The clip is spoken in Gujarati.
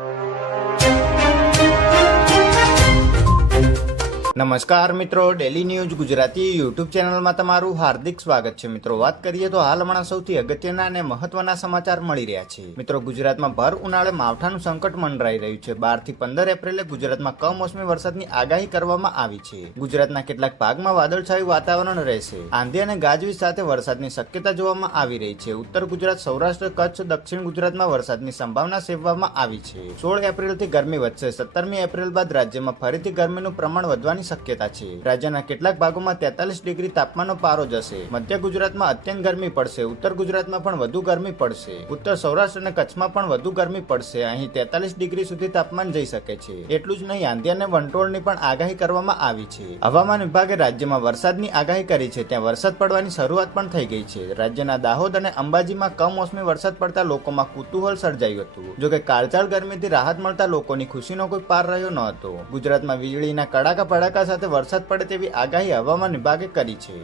you. નમસ્કાર મિત્રો ડેલી ન્યૂઝ ગુજરાતી યુટ્યુબ ચેનલમાં તમારું હાર્દિક સ્વાગત છે. મિત્રો, વાત કરીએ તો હાલ હમણાં સૌથી અગત્યના અને મહત્વના સમાચાર મળી રહ્યા છે. મિત્રો, ગુજરાતમાં ભર ઉનાળે માવઠાનું સંકટ મંડરાઈ રહ્યું છે. બારથી પંદર એપ્રિલે ગુજરાતમાં કમોસમી વરસાદની આગાહી કરવામાં આવી છે. ગુજરાતના કેટલાક ભાગમાં વાદળછાયું વાતાવરણ રહેશે. આંધી અને ગાજવીજ સાથે વરસાદની શક્યતા જોવામાં આવી રહી છે. ઉત્તર ગુજરાત, સૌરાષ્ટ્ર, કચ્છ, દક્ષિણ ગુજરાતમાં વરસાદની સંભાવના સેવવામાં આવી છે. સોળ એપ્રિલથી ગરમી વધશે. સત્તરમી એપ્રિલ બાદ રાજ્યમાં ફરીથી ગરમીનું પ્રમાણ વધવાની શક્યતા છે. રાજ્યના કેટલાક ભાગોમાં તેતાલીસ ડિગ્રી તાપમાનનો પારો જશે. મધ્ય ગુજરાતમાં અત્યંત ગરમી પડશે. ઉત્તર ગુજરાતમાં પણ વધુ ગરમી પડશે. ઉત્તર સૌરાષ્ટ્ર અને કચ્છમાં પણ વધુ ગરમી પડશે. અહીં તેતાલીસ ડિગ્રી સુધી તાપમાન જઈ શકે છે. એટલું જ નહીં, આંધી અને વંટોળની પણ આગાહી કરવામાં આવી છે. હવામાન વિભાગે રાજ્યમાં વરસાદની આગાહી કરી છે. ત્યાં વરસાદ પડવાની શરૂઆત પણ થઈ ગઈ છે. રાજ્યના દાહોદ અને અંબાજીમાં કમોસમી વરસાદ પડતા લોકોમાં કુતૂહલ સર્જાયું હતું. જોકે કાળચાળ ગરમીથી રાહત મળતા લોકોની ખુશીનો કોઈ પાર રહ્યો ન હતો. ગુજરાતમાં વીજળીના કડાકા પડાકા સાથે વરસાદ પડે તેવી આગાહી હવામાન વિભાગે કરી છે.